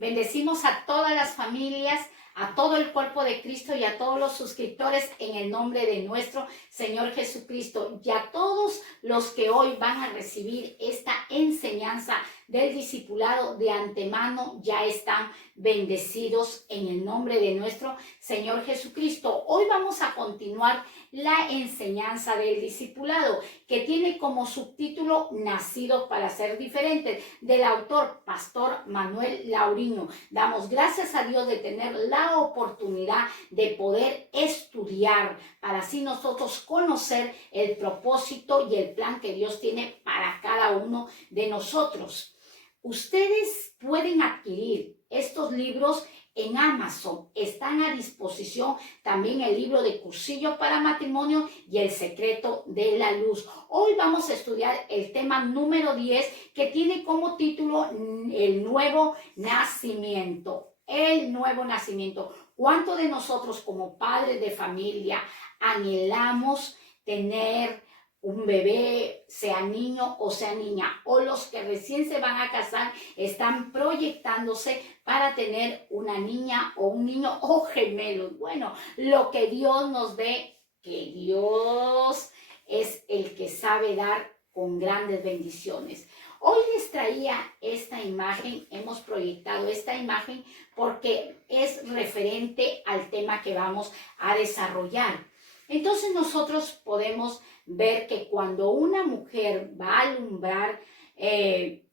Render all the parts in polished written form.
Bendecimos a todas las familias, a todo el cuerpo de Cristo y a todos los suscriptores en el nombre de nuestro Señor Jesucristo, y a todos los que hoy van a recibir esta enseñanza del discipulado de antemano ya están bendecidos en el nombre de nuestro Señor Jesucristo. Hoy vamos a continuar la enseñanza del discipulado, que tiene como subtítulo Nacidos para ser diferentes, del autor Pastor Manuel Lauriño. Damos gracias a Dios de tener la oportunidad de poder estudiar para así nosotros conocer el propósito y el plan que Dios tiene para cada uno de nosotros. Ustedes pueden adquirir estos libros en Amazon. Están a disposición también el libro de Cursillos para Matrimonio y El Secreto de la Luz. Hoy vamos a estudiar el tema número 10, que tiene como título El Nuevo Nacimiento. El Nuevo Nacimiento. ¿Cuántos de nosotros como padres de familia anhelamos tener un bebé, sea niño o sea niña, o los que recién se van a casar están proyectándose para tener una niña o un niño o gemelos? Bueno, lo que Dios nos dé, que Dios es el que sabe dar con grandes bendiciones. Hoy les traía esta imagen, hemos proyectado esta imagen porque es referente al tema que vamos a desarrollar. Entonces nosotros podemos ver que cuando una mujer va a alumbrar,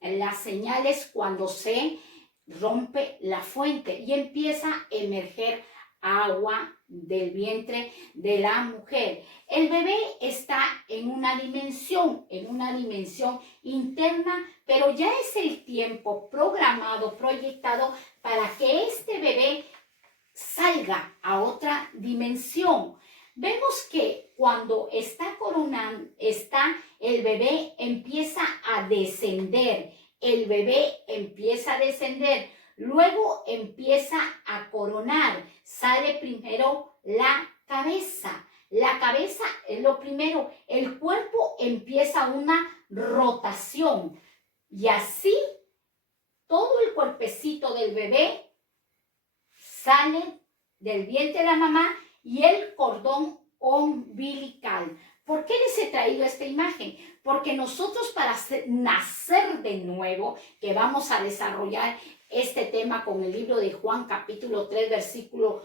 las señales cuando se rompe la fuente y empieza a emerger agua del vientre de la mujer. El bebé está en una dimensión interna, pero ya es el tiempo programado, proyectado para que este bebé salga a otra dimensión. Vemos que cuando está coronando, el bebé empieza a descender. El bebé empieza a descender. Luego empieza a coronar. Sale primero la cabeza. La cabeza es lo primero. El cuerpo empieza una rotación. Y así todo el cuerpecito del bebé sale del vientre de la mamá y el cordón umbilical. ¿Por qué les he traído esta imagen? Porque nosotros para nacer de nuevo, que vamos a desarrollar este tema con el libro de Juan capítulo 3 versículo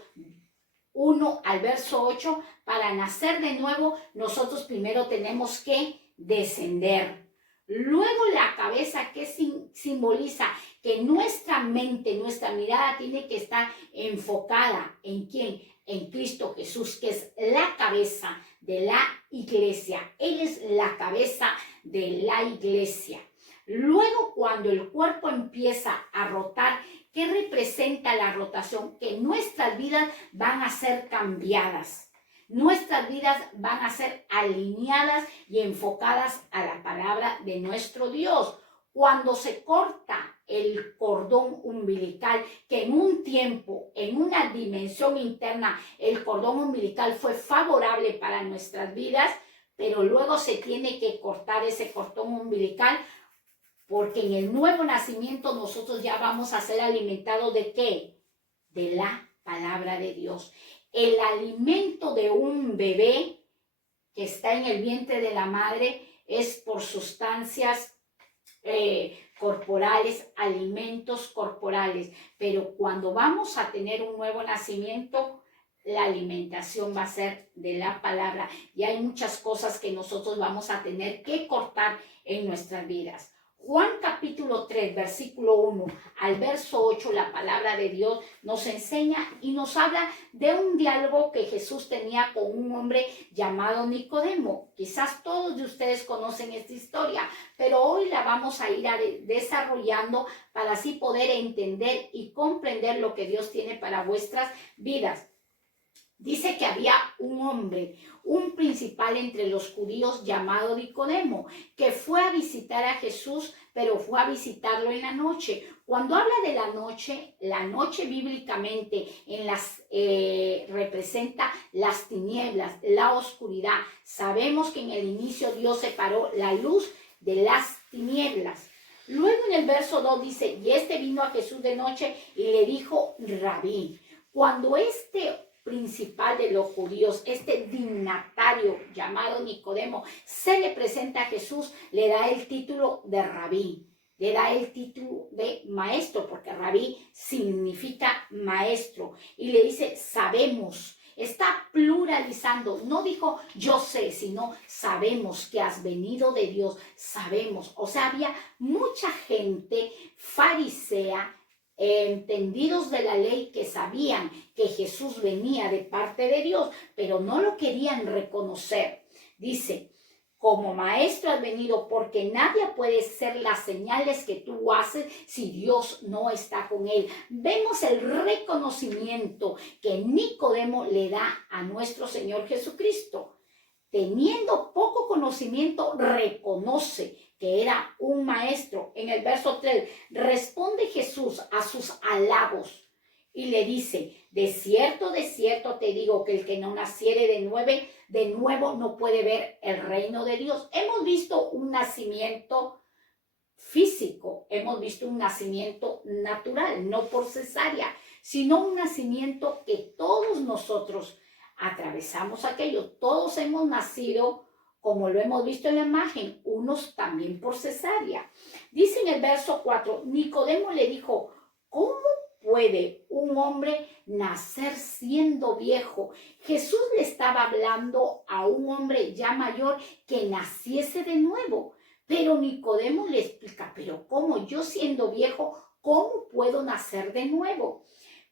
1 al verso 8, para nacer de nuevo nosotros primero tenemos que descender. Luego la cabeza, que simboliza que nuestra mente, nuestra mirada tiene que estar enfocada ¿en quién? En Cristo Jesús, que es la cabeza de la iglesia. Él es la cabeza de la iglesia. Luego, cuando el cuerpo empieza a rotar, ¿qué representa la rotación? Que nuestras vidas van a ser cambiadas. Nuestras vidas van a ser alineadas y enfocadas a la palabra de nuestro Dios. Cuando se corta el cordón umbilical, que en un tiempo, en una dimensión interna, el cordón umbilical fue favorable para nuestras vidas, pero luego se tiene que cortar ese cordón umbilical, porque en el nuevo nacimiento nosotros ya vamos a ser alimentados ¿de qué? De la palabra de Dios. El alimento de un bebé que está en el vientre de la madre es por sustancias corporales, alimentos corporales, pero cuando vamos a tener un nuevo nacimiento, la alimentación va a ser de la palabra, y hay muchas cosas que nosotros vamos a tener que cortar en nuestras vidas. Juan capítulo 3, versículo 1 al verso 8, la palabra de Dios nos enseña y nos habla de un diálogo que Jesús tenía con un hombre llamado Nicodemo. Quizás todos de ustedes conocen esta historia, pero hoy la vamos a ir desarrollando para así poder entender y comprender lo que Dios tiene para vuestras vidas. Dice que había un hombre, un principal entre los judíos llamado Nicodemo, que fue a visitar a Jesús, pero fue a visitarlo en la noche. Cuando habla de la noche bíblicamente representa las tinieblas, la oscuridad. Sabemos que en el inicio Dios separó la luz de las tinieblas. Luego en el verso 2 dice, y este vino a Jesús de noche y le dijo, Rabí. Cuando este principal de los judíos, este dignatario llamado Nicodemo, se le presenta a Jesús, le da el título de Rabí, le da el título de maestro, porque Rabí significa maestro, y le dice, sabemos. Está pluralizando, no dijo yo sé, sino sabemos que has venido de Dios, sabemos. O sea, había mucha gente farisea, entendidos de la ley, que sabían que Jesús venía de parte de Dios, pero no lo querían reconocer. Dice, como maestro has venido, porque nadie puede hacer las señales que tú haces si Dios no está con él. Vemos el reconocimiento que Nicodemo le da a nuestro Señor Jesucristo. Teniendo poco conocimiento, reconoce que era un maestro. En el verso 3, responde Jesús a sus halagos y le dice, de cierto te digo que el que no naciere de nuevo no puede ver el reino de Dios. Hemos visto un nacimiento físico, hemos visto un nacimiento natural, no por cesárea, sino un nacimiento que todos nosotros atravesamos aquello. Todos hemos nacido, como lo hemos visto en la imagen, unos también por cesárea. Dice en el verso 4, Nicodemo le dijo, ¿cómo puede un hombre nacer siendo viejo? Jesús le estaba hablando a un hombre ya mayor que naciese de nuevo. Pero Nicodemo le explica, pero ¿cómo? Yo siendo viejo, ¿cómo puedo nacer de nuevo?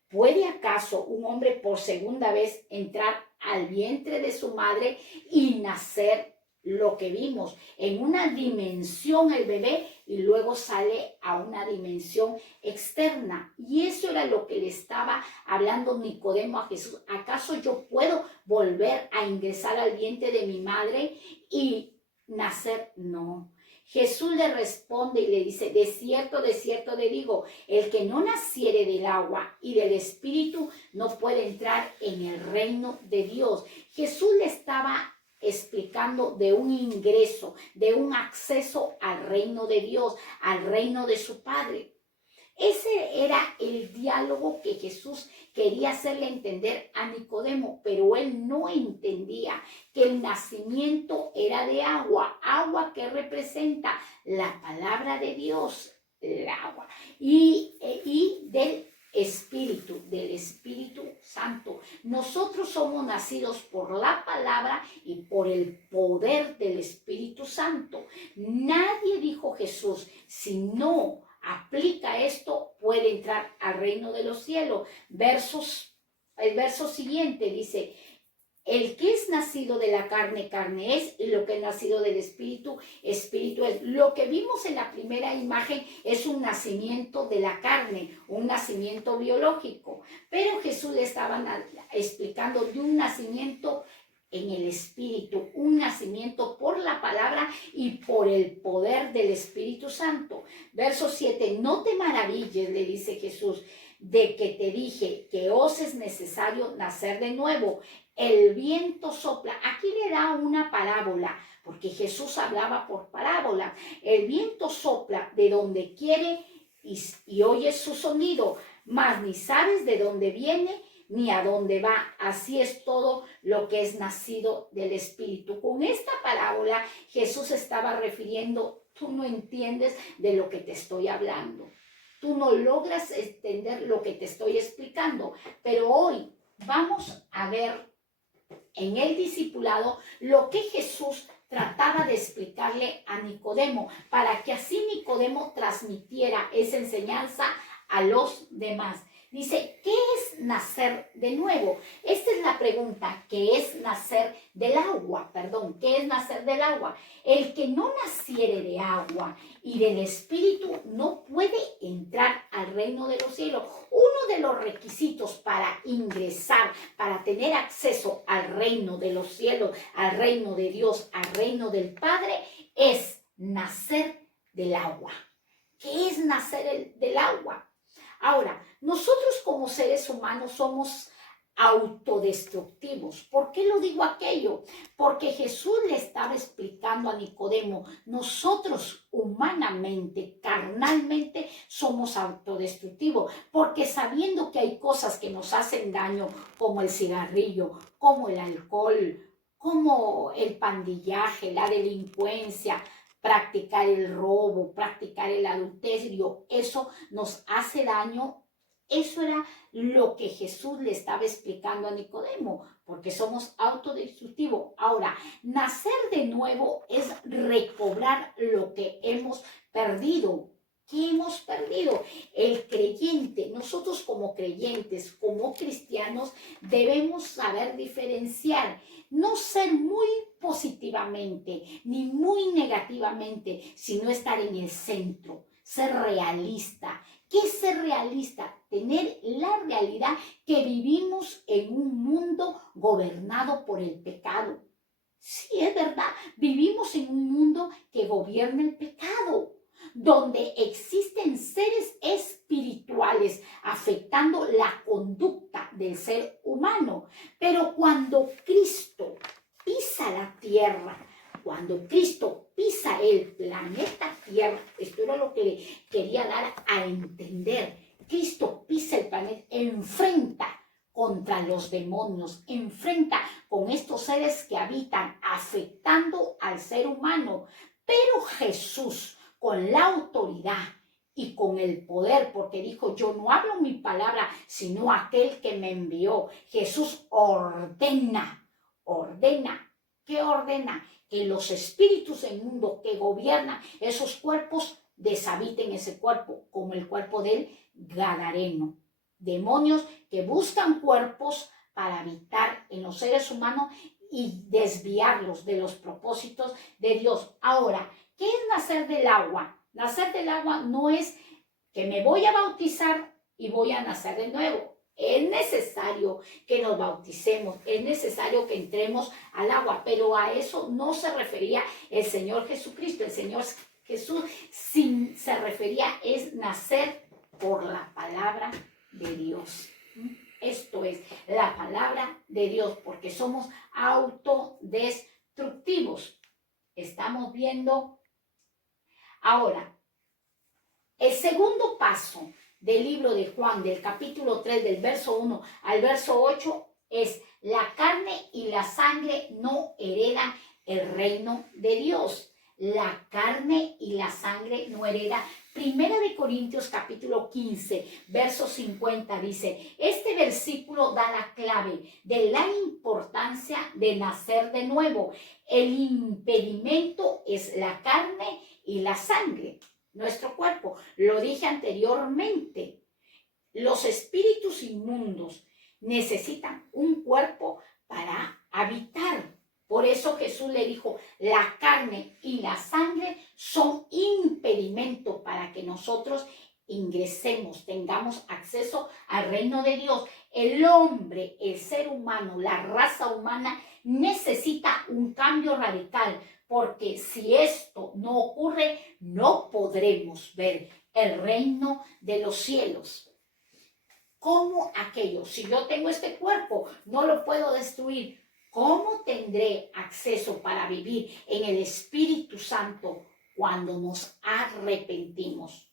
¿Puede acaso un hombre por segunda vez entrar al vientre de su madre y nacer? Lo que vimos en una dimensión el bebé y luego sale a una dimensión externa. Y eso era lo que le estaba hablando Nicodemo a Jesús. ¿Acaso yo puedo volver a ingresar al vientre de mi madre y nacer? No. Jesús le responde y le dice, de cierto te digo, el que no naciere del agua y del Espíritu no puede entrar en el reino de Dios. Jesús le estaba explicando de un ingreso, de un acceso al reino de Dios, al reino de su Padre. Ese era el diálogo que Jesús quería hacerle entender a Nicodemo, pero él no entendía que el nacimiento era de agua, agua que representa la palabra de Dios, el agua, y del Espíritu Santo. Nosotros somos nacidos por la palabra y por el poder del Espíritu Santo. Nadie, dijo Jesús, si no aplica esto, puede entrar al reino de los cielos. El verso siguiente dice, el que es nacido de la carne, carne es, y lo que es nacido del espíritu, espíritu es. Lo que vimos en la primera imagen es un nacimiento de la carne, un nacimiento biológico, pero Jesús le estaba explicando de un nacimiento en el Espíritu, un nacimiento por la palabra y por el poder del Espíritu Santo. Verso 7, no te maravilles, le dice Jesús, de que te dije que os es necesario nacer de nuevo. El viento sopla. Aquí le da una parábola, porque Jesús hablaba por parábola. El viento sopla de donde quiere y oyes su sonido, mas ni sabes de dónde viene ni a dónde va. Así es todo lo que es nacido del Espíritu. Con esta parábola Jesús estaba refiriendo, tú no entiendes de lo que te estoy hablando. Tú no logras entender lo que te estoy explicando. Pero hoy vamos a ver en el discipulado lo que Jesús trataba de explicarle a Nicodemo, para que así Nicodemo transmitiera esa enseñanza a los demás. Dice, ¿qué es nacer de nuevo? Esta es la pregunta, ¿qué es nacer del agua? Perdón, ¿qué es nacer del agua? El que no naciere de agua y del Espíritu no puede entrar al reino de los cielos. Uno de los requisitos para ingresar, para tener acceso al reino de los cielos, al reino de Dios, al reino del Padre, es nacer del agua. ¿Qué es nacer del agua? Ahora, nosotros como seres humanos somos autodestructivos. ¿Por qué lo digo aquello? Porque Jesús le estaba explicando a Nicodemo, nosotros humanamente, carnalmente, somos autodestructivos, porque sabiendo que hay cosas que nos hacen daño, como el cigarrillo, como el alcohol, como el pandillaje, la delincuencia, practicar el robo, practicar el adulterio, eso nos hace daño. Eso era lo que Jesús le estaba explicando a Nicodemo, porque somos autodestructivos. Ahora, nacer de nuevo es recobrar lo que hemos perdido. ¿Qué hemos perdido? El creyente, nosotros como creyentes, como cristianos, debemos saber diferenciar, no ser muy positivamente ni muy negativamente, sino estar en el centro, ser realista. ¿Qué es ser realista? Tener la realidad que vivimos en un mundo gobernado por el pecado. Sí, es verdad, vivimos en un mundo que gobierna el pecado, donde existen seres espirituales afectando la conducta del ser humano. Pero cuando Cristo pisa la tierra, cuando Cristo pisa el planeta Tierra, esto era lo que le quería dar a entender. Cristo pisa el planeta, enfrenta contra los demonios, enfrenta con estos seres que habitan afectando al ser humano. Pero Jesús, con la autoridad y con el poder, porque dijo, yo no hablo mi palabra, sino aquel que me envió. Jesús ordena, ¿qué ordena? Que los espíritus inmundos que gobiernan esos cuerpos deshabiten ese cuerpo, como el cuerpo del Gadareno. Demonios que buscan cuerpos para habitar en los seres humanos y desviarlos de los propósitos de Dios. Ahora, ¿qué es nacer del agua? Nacer del agua no es que me voy a bautizar y voy a nacer de nuevo. Es necesario que nos bauticemos, es necesario que entremos al agua, pero a eso no se refería el Señor Jesucristo. El Señor Jesús se refería es nacer por la palabra de Dios. Esto es la palabra de Dios, porque somos autodestructivos. Estamos viendo ahora el segundo paso del libro de Juan, del capítulo 3, del verso 1 al verso 8, es la carne y la sangre no heredan el reino de Dios. La carne y la sangre no heredan. Primera de Corintios capítulo 15, verso 50 dice, este versículo da la clave de la importancia de nacer de nuevo. El impedimento es la carne y la sangre. Nuestro cuerpo, lo dije anteriormente, los espíritus inmundos necesitan un cuerpo para habitar. Por eso Jesús le dijo, la carne y la sangre son impedimento para que nosotros ingresemos, tengamos acceso al reino de Dios. El hombre, el ser humano, la raza humana necesita un cambio radical, porque si esto no ocurre, no podremos ver el reino de los cielos. ¿Cómo aquello? Si yo tengo este cuerpo, no lo puedo destruir. ¿Cómo tendré acceso para vivir en el Espíritu Santo cuando nos arrepentimos?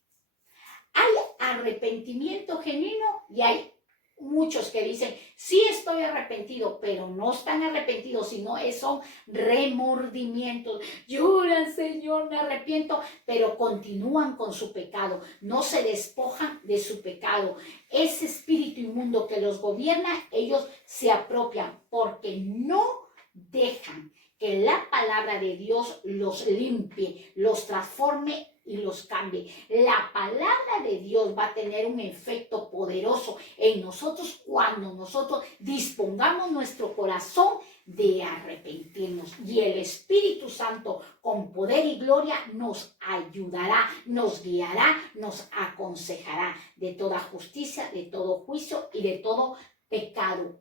Hay arrepentimiento genuino y hay muchos que dicen, sí estoy arrepentido, pero no están arrepentidos, sino son remordimientos. Lloran, Señor, me arrepiento, pero continúan con su pecado, no se despojan de su pecado. Ese espíritu inmundo que los gobierna, ellos se apropian porque no dejan que la palabra de Dios los limpie, los transforme y los cambie. La palabra de Dios va a tener un efecto poderoso en nosotros cuando nosotros dispongamos nuestro corazón de arrepentirnos. Y el Espíritu Santo con poder y gloria nos ayudará, nos guiará, nos aconsejará de toda justicia, de todo juicio y de todo pecado.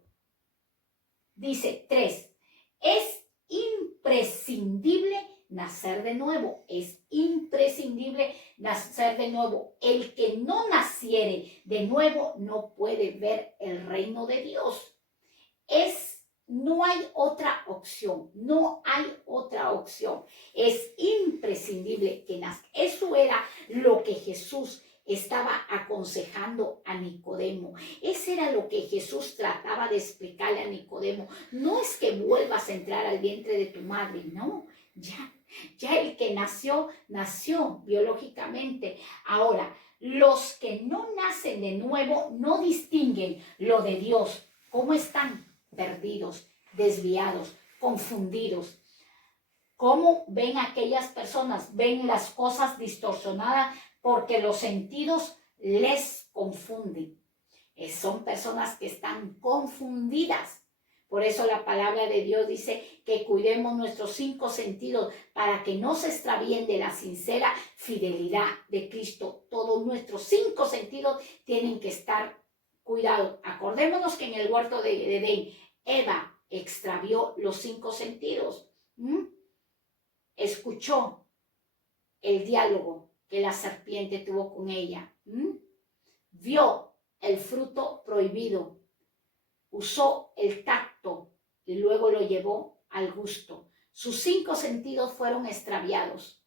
Dice 3, es imprescindible nacer de nuevo, es imprescindible nacer de nuevo. El que no naciere de nuevo no puede ver el reino de Dios. no hay otra opción, no hay otra opción. Es imprescindible que nazca. Eso era lo que Jesús estaba aconsejando a Nicodemo. Eso era lo que Jesús trataba de explicarle a Nicodemo. No es que vuelvas a entrar al vientre de tu madre, no, ya el que nació biológicamente. Ahora, los que no nacen de nuevo no distinguen lo de Dios. ¿Cómo están? Perdidos, desviados, confundidos. ¿Cómo ven aquellas personas? Ven las cosas distorsionadas porque los sentidos les confunden. Son personas que están confundidas. Por eso la palabra de Dios dice que cuidemos nuestros 5 sentidos para que no se extravíen de la sincera fidelidad de Cristo. Todos nuestros 5 sentidos tienen que estar cuidados. Acordémonos que en el huerto de Edén, Eva extravió los 5 sentidos. Escuchó el diálogo que la serpiente tuvo con ella. Vio el fruto prohibido. Usó el tacto y luego lo llevó al gusto. Sus 5 sentidos fueron extraviados.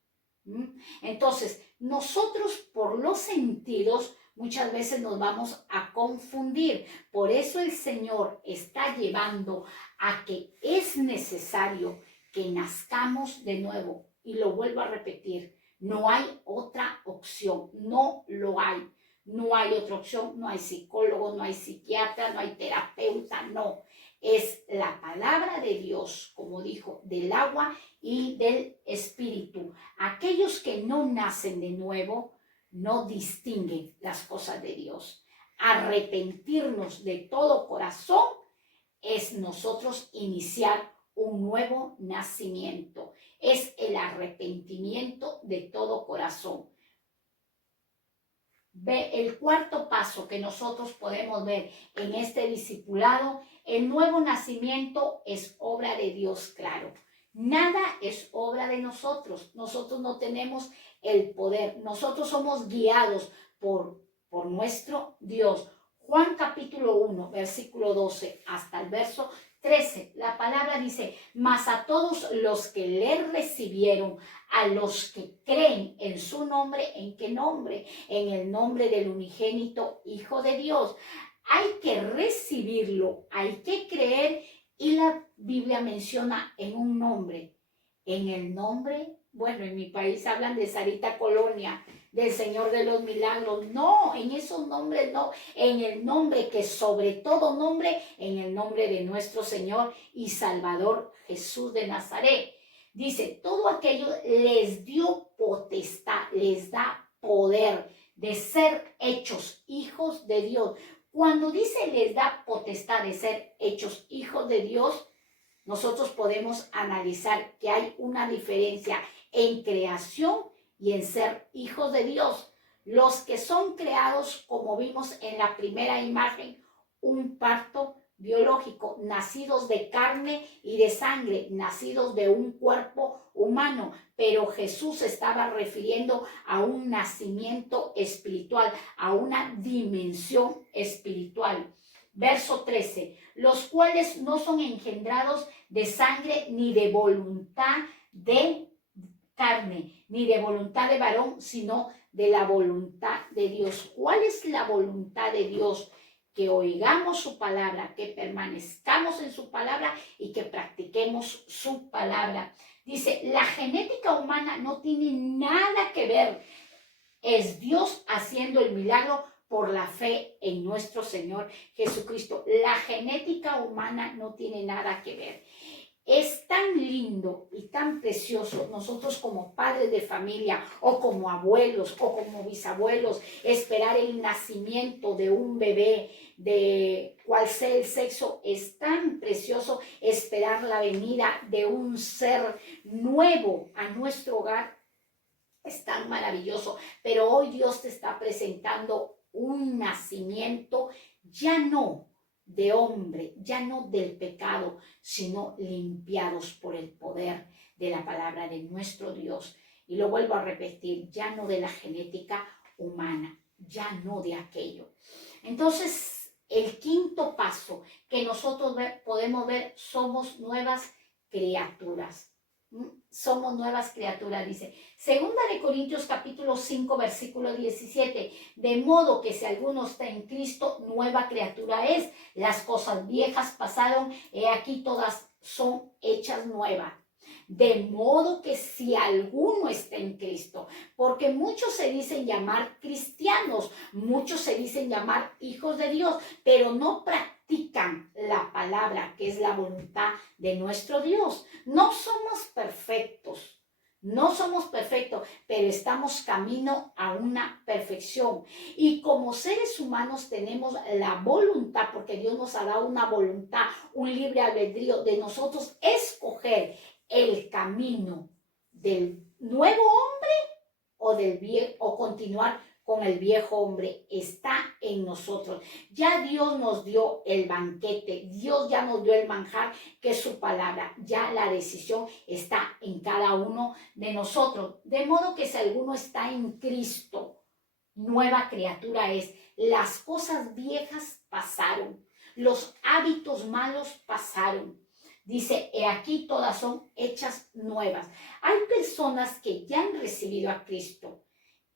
Entonces, nosotros por los sentidos muchas veces nos vamos a confundir. Por eso el Señor está llevando a que es necesario que nazcamos de nuevo. Y lo vuelvo a repetir, no hay otra opción, no lo hay. No hay otra opción, no hay psicólogo, no hay psiquiatra, no hay terapeuta, no. Es la palabra de Dios, como dijo, del agua y del espíritu. Aquellos que no nacen de nuevo no distinguen las cosas de Dios. Arrepentirnos de todo corazón es nosotros iniciar un nuevo nacimiento. Es el arrepentimiento de todo corazón. Ve el cuarto paso que nosotros podemos ver en este discipulado. El nuevo nacimiento es obra de Dios, claro. Nada es obra de nosotros. Nosotros no tenemos el poder. Nosotros somos guiados por nuestro Dios. Juan capítulo 1, versículo 12 hasta el verso 13. La palabra dice, mas a todos los que le recibieron, a los que creen en su nombre. ¿En qué nombre? En el nombre del unigénito Hijo de Dios. Hay que recibirlo, hay que creer, y la Biblia menciona en un nombre. En el nombre, bueno, en mi país hablan de Sarita Colonia, del Señor de los Milagros. No, en esos nombres no. En el nombre que sobre todo nombre, en el nombre de nuestro Señor y Salvador Jesús de Nazaret. Dice, todo aquello les dio potestad, les da poder de ser hechos hijos de Dios. Cuando dice les da potestad de ser hechos hijos de Dios, nosotros podemos analizar que hay una diferencia en creación y en ser hijos de Dios. Los que son creados, como vimos en la primera imagen, un parto biológico, nacidos de carne y de sangre, nacidos de un cuerpo humano, pero Jesús estaba refiriendo a un nacimiento espiritual, a una dimensión espiritual. Verso 13, los cuales no son engendrados de sangre ni de voluntad de carne, ni de voluntad de varón, sino de la voluntad de Dios. ¿Cuál es la voluntad de Dios? Que oigamos su palabra, que permanezcamos en su palabra y que practiquemos su palabra. Dice, la genética humana no tiene nada que ver. Es Dios haciendo el milagro por la fe en nuestro Señor Jesucristo. La genética humana no tiene nada que ver. Es tan lindo y tan precioso nosotros como padres de familia o como abuelos o como bisabuelos esperar el nacimiento de un bebé, de cual sea el sexo. Es tan precioso esperar la venida de un ser nuevo a nuestro hogar. Es tan maravilloso, pero hoy Dios te está presentando un nacimiento ya no de hombre, ya no del pecado, sino limpiados por el poder de la palabra de nuestro Dios. Y lo vuelvo a repetir, ya no de la genética humana, ya no de aquello. Entonces, el quinto paso que nosotros podemos ver, somos nuevas criaturas. Somos nuevas criaturas, dice. Segunda de Corintios capítulo 5, versículo 17. De modo que si alguno está en Cristo, nueva criatura es. Las cosas viejas pasaron, he aquí todas son hechas nuevas. De modo que si alguno está en Cristo, porque muchos se dicen llamar cristianos, muchos se dicen llamar hijos de Dios, pero no practican la palabra que es la voluntad de nuestro Dios. No somos perfectos. No somos perfectos, pero estamos camino a una perfección. Y como seres humanos tenemos la voluntad, porque Dios nos ha dado una voluntad, un libre albedrío de nosotros escoger el camino del nuevo hombre o continuar con el viejo hombre. Está en nosotros. Ya Dios nos dio el banquete, Dios ya nos dio el manjar que es su palabra. Ya la decisión está en cada uno de nosotros. De modo que si alguno está en Cristo, nueva criatura es. Las cosas viejas pasaron, los hábitos malos pasaron. Dice, he aquí todas son hechas nuevas. Hay personas que ya han recibido a Cristo,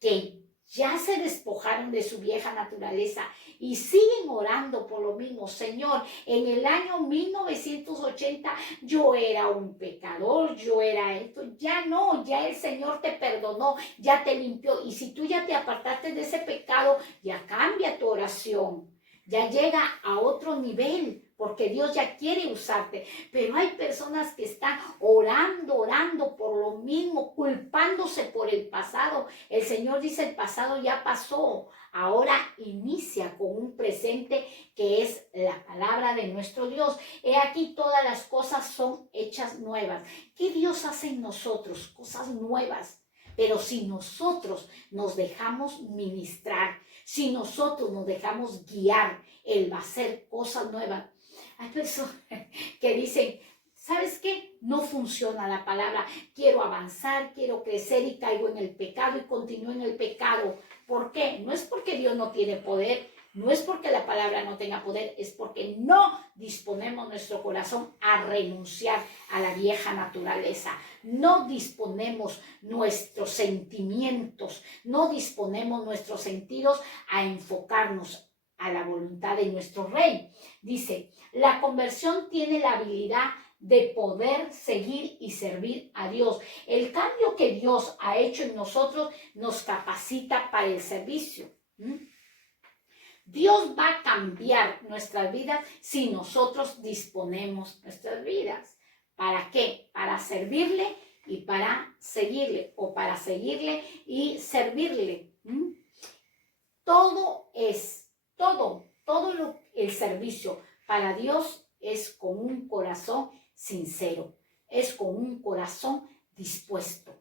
que ya se despojaron de su vieja naturaleza y siguen orando por lo mismo. Señor, en el año 1980 yo era un pecador, yo era esto. Ya no, ya el Señor te perdonó, ya te limpió. Y si tú ya te apartaste de ese pecado, ya cambia tu oración. Ya llega a otro nivel, porque Dios ya quiere usarte. Pero hay personas que están orando por lo mismo, culpándose por el pasado. El Señor dice, el pasado ya pasó. Ahora inicia con un presente que es la palabra de nuestro Dios. He aquí todas las cosas son hechas nuevas. ¿Qué Dios hace en nosotros? Cosas nuevas. Pero si nosotros nos dejamos ministrar, si nosotros nos dejamos guiar, Él va a hacer cosas nuevas. Hay personas que dicen, ¿sabes qué? No funciona la palabra. Quiero avanzar, quiero crecer y caigo en el pecado y continúo en el pecado. ¿Por qué? No es porque Dios no tiene poder, no es porque la palabra no tenga poder, es porque no disponemos nuestro corazón a renunciar a la vieja naturaleza. No disponemos nuestros sentimientos, no disponemos nuestros sentidos a enfocarnos a la voluntad de nuestro Rey. Dice, la conversión tiene la habilidad de poder seguir y servir a Dios. El cambio que Dios ha hecho en nosotros nos capacita para el servicio. Dios va a cambiar nuestras vidas si nosotros disponemos nuestras vidas. ¿Para qué? Para servirle y para seguirle, o para seguirle y servirle. Todo el servicio para Dios es con un corazón sincero, es con un corazón dispuesto,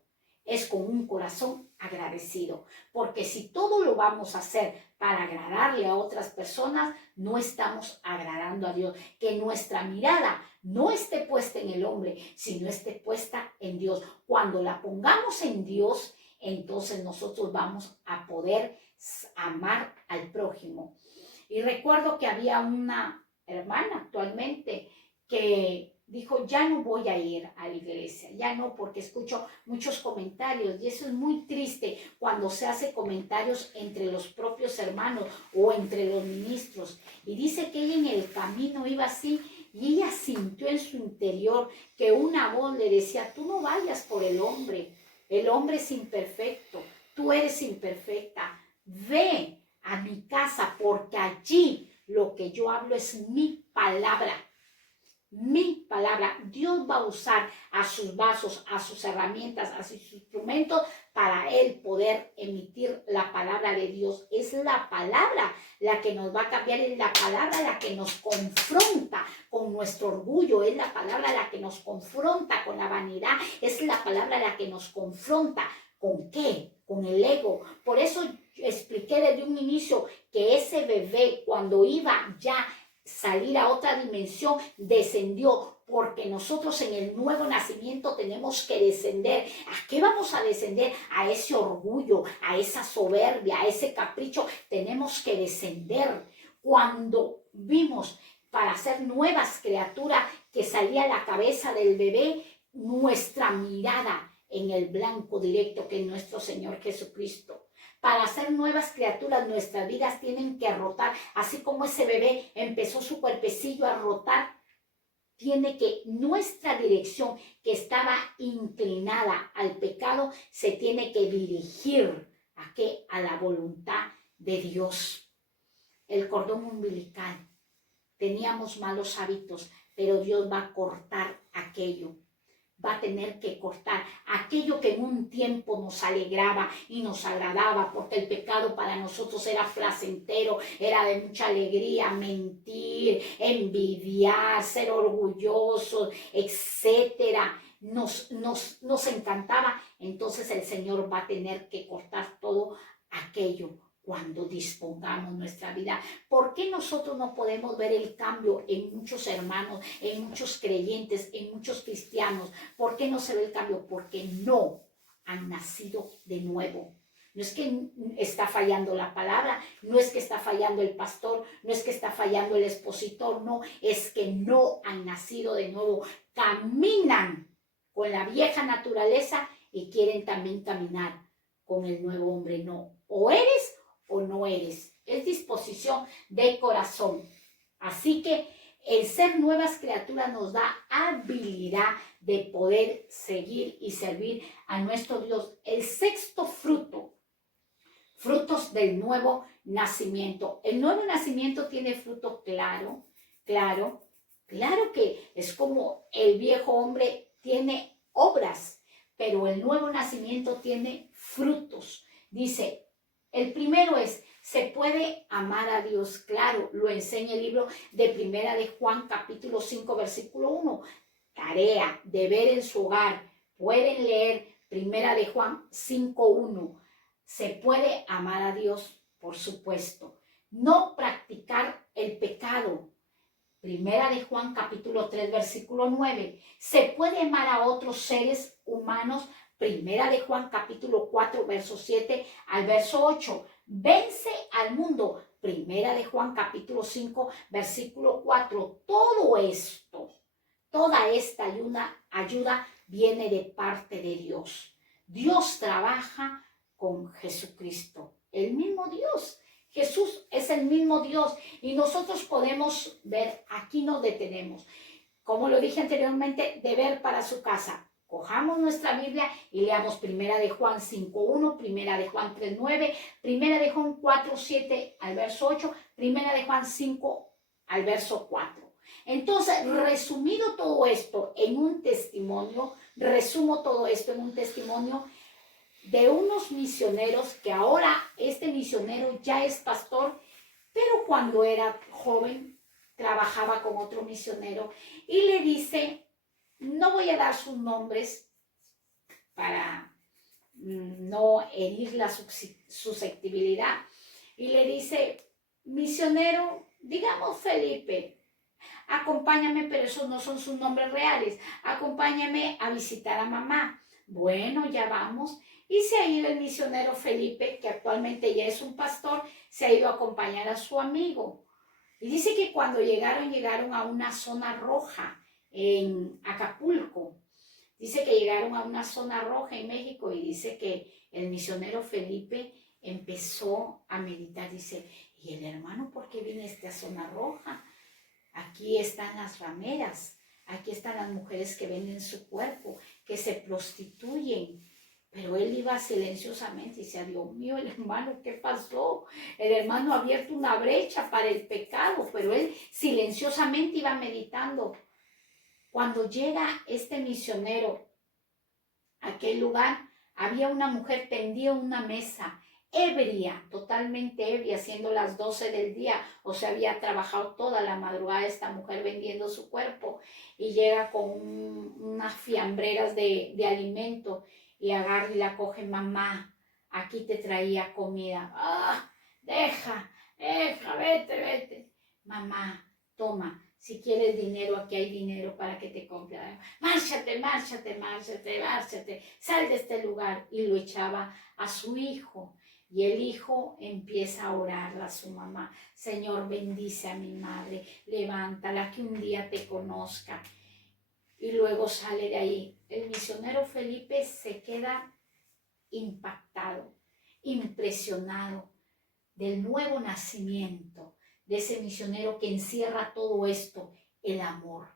es con un corazón agradecido. Porque si todo lo vamos a hacer para agradarle a otras personas, no estamos agradando a Dios. Que nuestra mirada no esté puesta en el hombre, sino esté puesta en Dios. Cuando la pongamos en Dios, entonces nosotros vamos a poder amar al prójimo. Y recuerdo que había una hermana actualmente que dijo, ya no voy a ir a la iglesia, ya no, porque escucho muchos comentarios y eso es muy triste cuando se hace comentarios entre los propios hermanos o entre los ministros. Y dice que ella en el camino iba así y ella sintió en su interior que una voz le decía, tú no vayas por el hombre es imperfecto, tú eres imperfecta, ve a mi casa porque allí lo que yo hablo es mi palabra. Mi palabra. Dios va a usar a sus vasos, a sus herramientas, a sus instrumentos para Él poder emitir la palabra de Dios. Es la palabra la que nos va a cambiar, es la palabra la que nos confronta con nuestro orgullo, es la palabra la que nos confronta con la vanidad, es la palabra la que nos confronta ¿con qué? Con el ego. Por eso expliqué desde un inicio que ese bebé cuando iba ya salir a otra dimensión, descendió, porque nosotros en el nuevo nacimiento tenemos que descender. ¿A qué vamos a descender? A ese orgullo, a esa soberbia, a ese capricho. Tenemos que descender. cuando vimos para ser nuevas criaturas que salía la cabeza del bebé, nuestra mirada en el blanco directo que es nuestro Señor Jesucristo. Para ser nuevas criaturas, nuestras vidas tienen que rotar, así como ese bebé empezó su cuerpecillo a rotar, tiene que nuestra dirección que estaba inclinada al pecado se tiene que dirigir ¿a qué? A la voluntad de Dios. El cordón umbilical. Teníamos malos hábitos, pero Dios va a cortar aquello. Va a tener que cortar aquello que en un tiempo nos alegraba y nos agradaba, porque el pecado para nosotros era placentero, era de mucha alegría, mentir, envidiar, ser orgullosos, etcétera. Nos encantaba. Entonces el Señor va a tener que cortar todo aquello cuando dispongamos nuestra vida. ¿Por qué nosotros no podemos ver el cambio en muchos hermanos, en muchos creyentes, en muchos cristianos? ¿Por qué no se ve el cambio? Porque no han nacido de nuevo. No es que está fallando la palabra, no es que está fallando el pastor, no es que está fallando el expositor, no, es que no han nacido de nuevo. Caminan con la vieja naturaleza y quieren también caminar con el nuevo hombre. No, o eres o no eres. Es disposición de corazón. Así que el ser nuevas criaturas nos da habilidad de poder seguir y servir a nuestro Dios. El sexto fruto, frutos del nuevo nacimiento. El nuevo nacimiento tiene fruto claro, claro que es como el viejo hombre tiene obras, pero el nuevo nacimiento tiene frutos. Dice, el primero es, se puede amar a Dios, claro, lo enseña el libro de Primera de Juan, capítulo 5, versículo 1. Tarea, deber en su hogar. Pueden leer Primera de Juan 5, 1. Se puede amar a Dios, por supuesto. No practicar el pecado. Primera de Juan, capítulo 3, versículo 9. Se puede amar a otros seres humanos. Primera de Juan, capítulo 4, verso 7 al verso 8. Vence al mundo. Primera de Juan, capítulo 5, versículo 4. Todo esto, toda esta ayuda viene de parte de Dios. Dios trabaja con Jesucristo, el mismo Dios. Jesús es el mismo Dios y nosotros podemos ver, aquí nos detenemos. Como lo dije anteriormente, deber para su casa. Cojamos nuestra Biblia y leamos Primera de Juan 5.1, Primera de Juan 3.9, Primera de Juan 4.7 al verso 8, Primera de Juan 5 al verso 4. Entonces, resumido todo esto en un testimonio, resumo todo esto en un testimonio de unos misioneros que ahora este misionero ya es pastor, pero cuando era joven trabajaba con otro misionero y le dice, no voy a dar sus nombres para no herir la susceptibilidad, y le dice, misionero, digamos Felipe, acompáñame, pero esos no son sus nombres reales, acompáñame a visitar a mamá. Bueno, ya vamos. Y se ha ido el misionero Felipe, que actualmente ya es un pastor, se ha ido a acompañar a su amigo. Y dice que cuando llegaron a una zona roja en Acapulco. Dice que llegaron a una zona roja en México y dice que el misionero Felipe empezó a meditar. Dice, ¿y el hermano por qué viene a esta zona roja? Aquí están las rameras, aquí están las mujeres que venden su cuerpo, que se prostituyen. Pero él iba silenciosamente y decía, Dios mío, el hermano, ¿qué pasó? El hermano ha abierto una brecha para el pecado, pero él silenciosamente iba meditando. Cuando llega este misionero a aquel lugar, había una mujer tendida en una mesa, ebria, totalmente ebria, siendo las 12 del día, o sea, había trabajado toda la madrugada esta mujer vendiendo su cuerpo, y llega con unas fiambreras de alimento, y agarra y la coge, mamá, aquí te traía comida. ¡Ah! Deja, vete. Mamá, toma, si quieres dinero, aquí hay dinero para que te compre. Márchate, sal de este lugar. Y lo echaba a su hijo. Y el hijo empieza a orar a su mamá. Señor, bendice a mi madre, levántala, que un día te conozca. Y luego sale de ahí. El misionero Felipe se queda impactado, impresionado del nuevo nacimiento, de ese misionero que encierra todo esto, el amor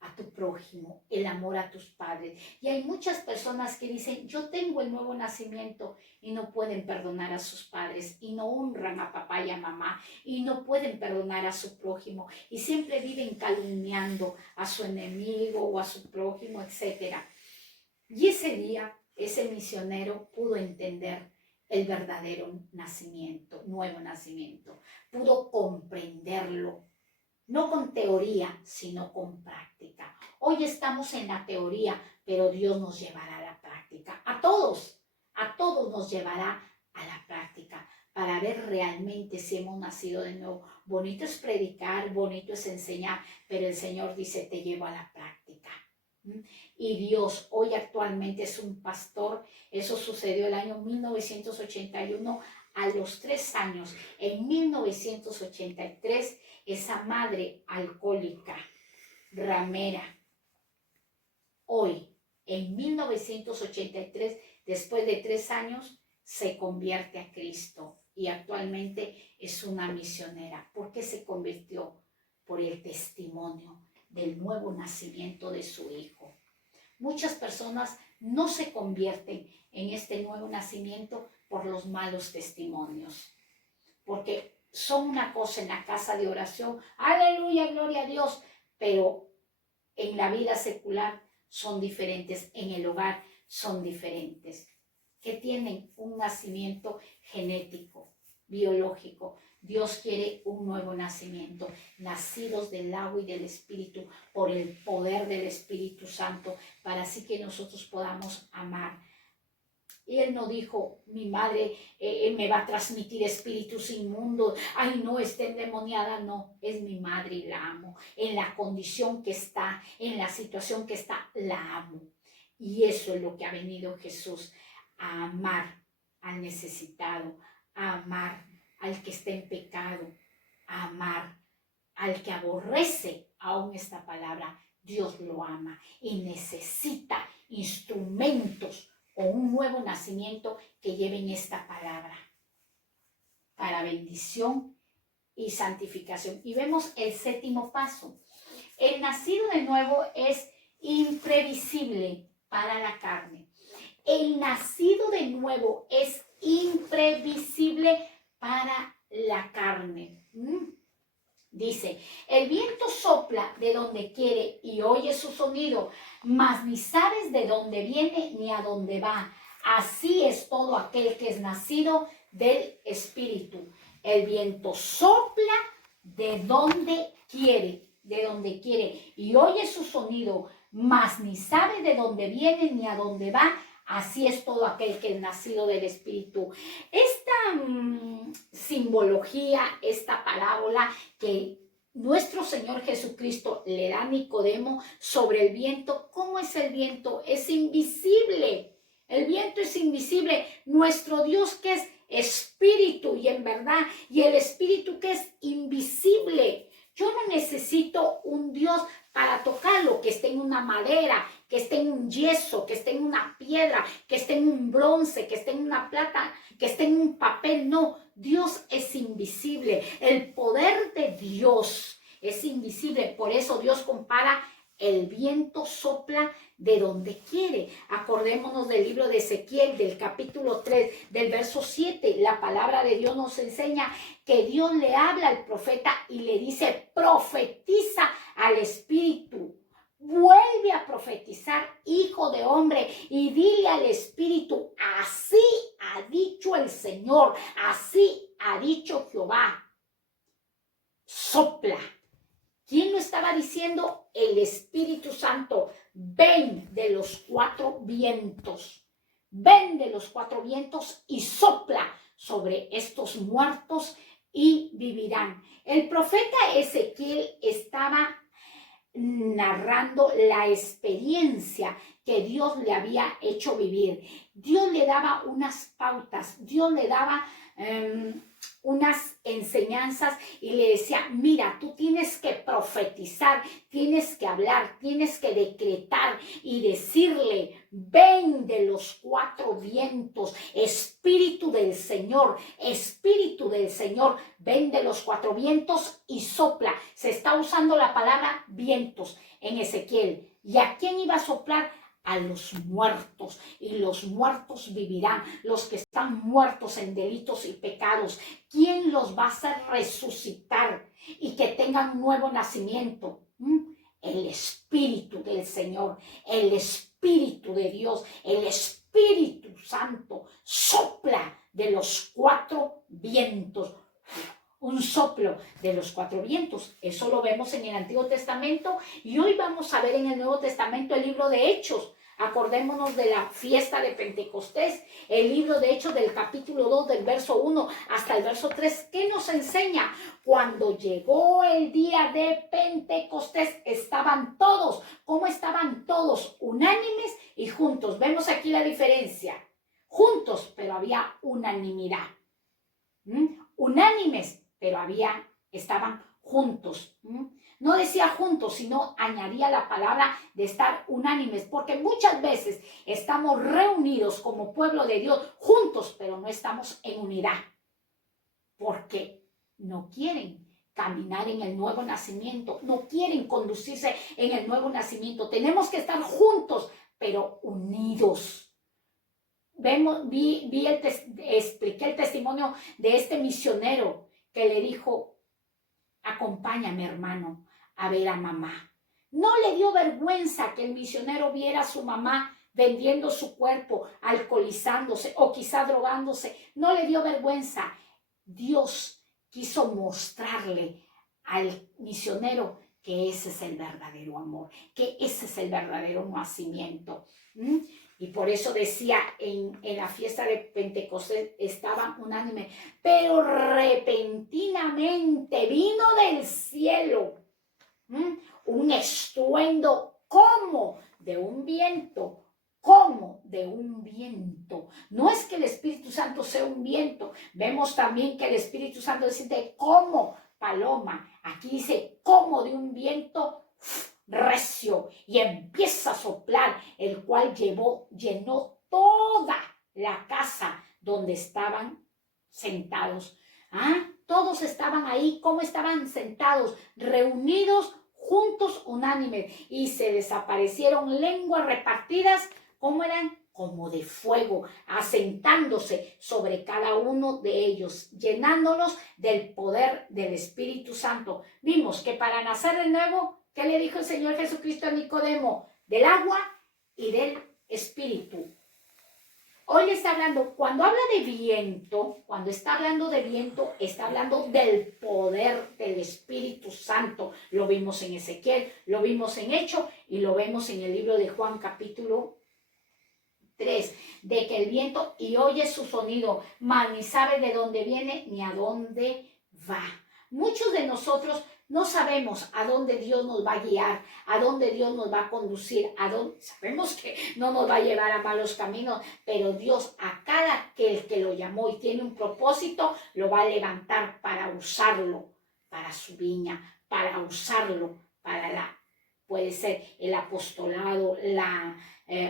a tu prójimo, el amor a tus padres. Y hay muchas personas que dicen, yo tengo el nuevo nacimiento, y no pueden perdonar a sus padres, y no honran a papá y a mamá, y no pueden perdonar a su prójimo, y siempre viven calumniando a su enemigo o a su prójimo, etc. Y ese día, ese misionero pudo entender el verdadero nacimiento, nuevo nacimiento, pudo comprenderlo. No con teoría, sino con práctica. Hoy estamos en la teoría, pero Dios nos llevará a la práctica. A todos nos llevará a la práctica para ver realmente si hemos nacido de nuevo. Bonito es predicar, bonito es enseñar, pero el Señor dice, te llevo a la práctica. Y Dios hoy actualmente es un pastor. Eso sucedió el año 1981. A los 3 años, en 1983, esa madre alcohólica, ramera, hoy, en 1983, después de 3 años, se convierte a Cristo y actualmente es una misionera. ¿Por qué se convirtió? Por el testimonio del nuevo nacimiento de su hijo. Muchas personas no se convierten en este nuevo nacimiento por los malos testimonios, porque son una cosa en la casa de oración, aleluya, gloria a Dios, pero en la vida secular son diferentes, en el hogar son diferentes, que tienen un nacimiento genético, biológico. Dios quiere un nuevo nacimiento, nacidos del agua y del Espíritu, por el poder del Espíritu Santo, para así que nosotros podamos amar. Y él no dijo, mi madre me va a transmitir espíritus inmundos, ay no, está endemoniada. No, es mi madre y la amo. En la condición que está, en la situación que está, la amo. Y eso es lo que ha venido Jesús, a amar al necesitado, a amar al que está en pecado, a amar al que aborrece aún esta palabra. Dios lo ama y necesita instrumentos o un nuevo nacimiento que lleven esta palabra para bendición y santificación. Y vemos el 7º paso. El nacido de nuevo es imprevisible para la carne. El nacido de nuevo es imprevisible para la carne. Dice, el viento sopla de donde quiere y oye su sonido, mas ni sabes de dónde viene ni a dónde va. Así es todo aquel que es nacido del Espíritu. El viento sopla de donde quiere, y oye su sonido, mas ni sabe de dónde viene ni a dónde va. Así es todo aquel que es nacido del Espíritu. Esta simbología, esta parábola que nuestro Señor Jesucristo le da a Nicodemo sobre el viento. ¿Cómo es el viento? Es invisible. El viento es invisible. Nuestro Dios, que es espíritu y en verdad, y el espíritu que es invisible. Yo no necesito un Dios para tocarlo, que esté en una madera, que esté en un yeso, que esté en una piedra, que esté en un bronce, que esté en una plata, que esté en un papel. No, Dios es invisible. El poder de Dios es invisible. Por eso Dios compara: el viento sopla de donde quiere. Acordémonos del libro de Ezequiel, del capítulo 3, del verso 7. La palabra de Dios nos enseña que Dios le habla al profeta y le dice: profetiza al espíritu. Vuelve a profetizar, hijo de hombre, y dile al espíritu: así ha dicho el Señor, así ha dicho Jehová. Sopla. ¿Quién lo estaba diciendo? El Espíritu Santo. Ven de los 4 vientos. Ven de los 4 vientos y sopla sobre estos muertos y vivirán. El profeta Ezequiel estaba narrando la experiencia que Dios le había hecho vivir. Dios le daba unas pautas, Dios le daba unas enseñanzas y le decía, mira, tú tienes que profetizar, tienes que hablar, tienes que decretar y decirle, ven de los cuatro vientos, Espíritu del Señor, ven de los cuatro vientos y sopla. Se está usando la palabra vientos en Ezequiel. ¿Y a quién iba a soplar? A los muertos, y los muertos vivirán, los que están muertos en delitos y pecados. ¿Quién los va a hacer resucitar y que tengan nuevo nacimiento? El Espíritu del Señor, el Espíritu de Dios, el Espíritu Santo sopla de los cuatro vientos. Un soplo de los cuatro vientos. Eso lo vemos en el Antiguo Testamento y hoy vamos a ver en el Nuevo Testamento el libro de Hechos. Acordémonos de la fiesta de Pentecostés, el libro de Hechos del capítulo 2 del verso 1 hasta el verso 3. ¿Qué nos enseña? Cuando llegó el día de Pentecostés estaban todos, ¿cómo estaban todos? Unánimes y juntos. Vemos aquí la diferencia. Juntos, pero había unanimidad. Unánimes, pero estaban juntos. No decía juntos, sino añadía la palabra de estar unánimes, porque muchas veces estamos reunidos como pueblo de Dios juntos, pero no estamos en unidad, porque no quieren caminar en el nuevo nacimiento, no quieren conducirse en el nuevo nacimiento. Tenemos que estar juntos, pero unidos. Expliqué el testimonio de este misionero que le dijo, acompáñame, hermano, a ver a mamá. No le dio vergüenza que el misionero viera a su mamá vendiendo su cuerpo, alcoholizándose o quizá drogándose. No le dio vergüenza. Dios quiso mostrarle al misionero que ese es el verdadero amor, que ese es el verdadero nacimiento. Y por eso decía en la fiesta de Pentecostés estaban unánimes, pero repentinamente vino del cielo un estruendo como de un viento, como de un viento. No es que el Espíritu Santo sea un viento, vemos también que el Espíritu Santo dice como paloma, aquí dice como de un viento recio y empieza a soplar, el cual llenó toda la casa donde estaban sentados. Todos estaban ahí, ¿cómo estaban sentados? Reunidos, juntos, unánimes, y se desaparecieron lenguas repartidas, ¿cómo eran? Como de fuego, asentándose sobre cada uno de ellos, llenándolos del poder del Espíritu Santo. Vimos que para nacer de nuevo, ¿qué le dijo el Señor Jesucristo a Nicodemo? Del agua y del Espíritu. Hoy le está hablando, cuando habla de viento, cuando está hablando de viento, está hablando del poder del Espíritu Santo. Lo vimos en Ezequiel, lo vimos en Hechos y lo vemos en el libro de Juan capítulo 3, de que el viento y oye su sonido, mas ni sabe de dónde viene ni a dónde va. Muchos de nosotros no sabemos a dónde Dios nos va a guiar, a dónde Dios nos va a conducir, sabemos que no nos va a llevar a malos caminos, pero Dios a cada que lo llamó y tiene un propósito, lo va a levantar para usarlo para su viña, para usarlo para puede ser el apostolado, la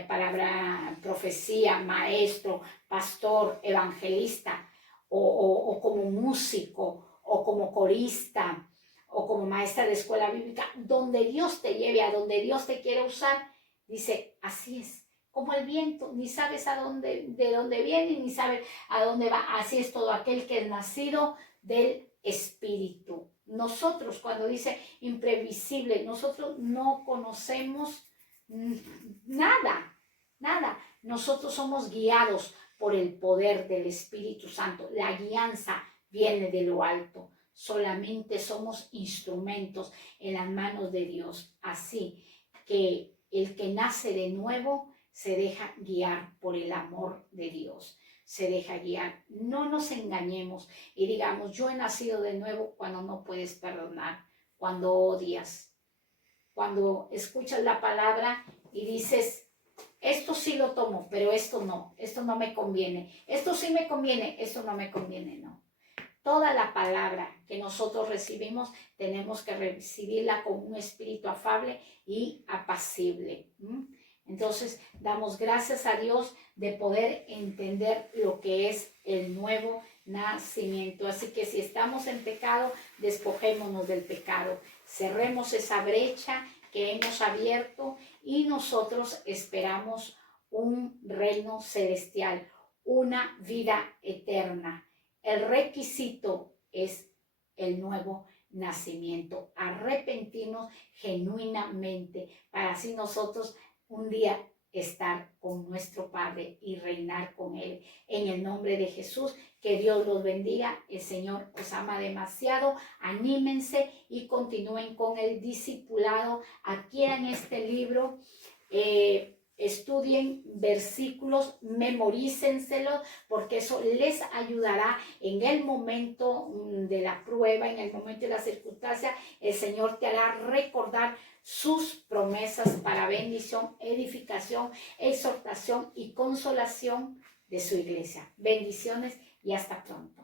palabra profecía, maestro, pastor, evangelista, o como músico, o como corista, o como maestra de escuela bíblica, donde Dios te lleve, a donde Dios te quiere usar. Dice, así es, como el viento, ni sabes de dónde viene, ni sabes a dónde va. Así es todo aquel que es nacido del Espíritu. Nosotros, cuando dice imprevisible, nosotros no conocemos nada. Nosotros somos guiados por el poder del Espíritu Santo. La guianza viene de lo alto. Solamente somos instrumentos en las manos de Dios. Así que el que nace de nuevo se deja guiar por el amor de Dios. Se deja guiar. No nos engañemos y digamos, yo he nacido de nuevo cuando no puedes perdonar, cuando odias, cuando escuchas la palabra y dices, esto sí lo tomo, pero esto no me conviene. Esto sí me conviene, esto no me conviene, no. Toda la palabra que nosotros recibimos tenemos que recibirla con un espíritu afable y apacible. Entonces, damos gracias a Dios de poder entender lo que es el nuevo nacimiento. Así que si estamos en pecado, despojémonos del pecado. Cerremos esa brecha que hemos abierto y nosotros esperamos un reino celestial, una vida eterna. El requisito es el nuevo nacimiento, arrepentirnos genuinamente para así nosotros un día estar con nuestro Padre y reinar con Él. En el nombre de Jesús, que Dios los bendiga. El Señor os ama demasiado. Anímense y continúen con el discipulado. Adquieran este libro. Estudien versículos, memorícenselos, porque eso les ayudará en el momento de la prueba, en el momento de la circunstancia. El Señor te hará recordar sus promesas para bendición, edificación, exhortación y consolación de su iglesia. Bendiciones y hasta pronto.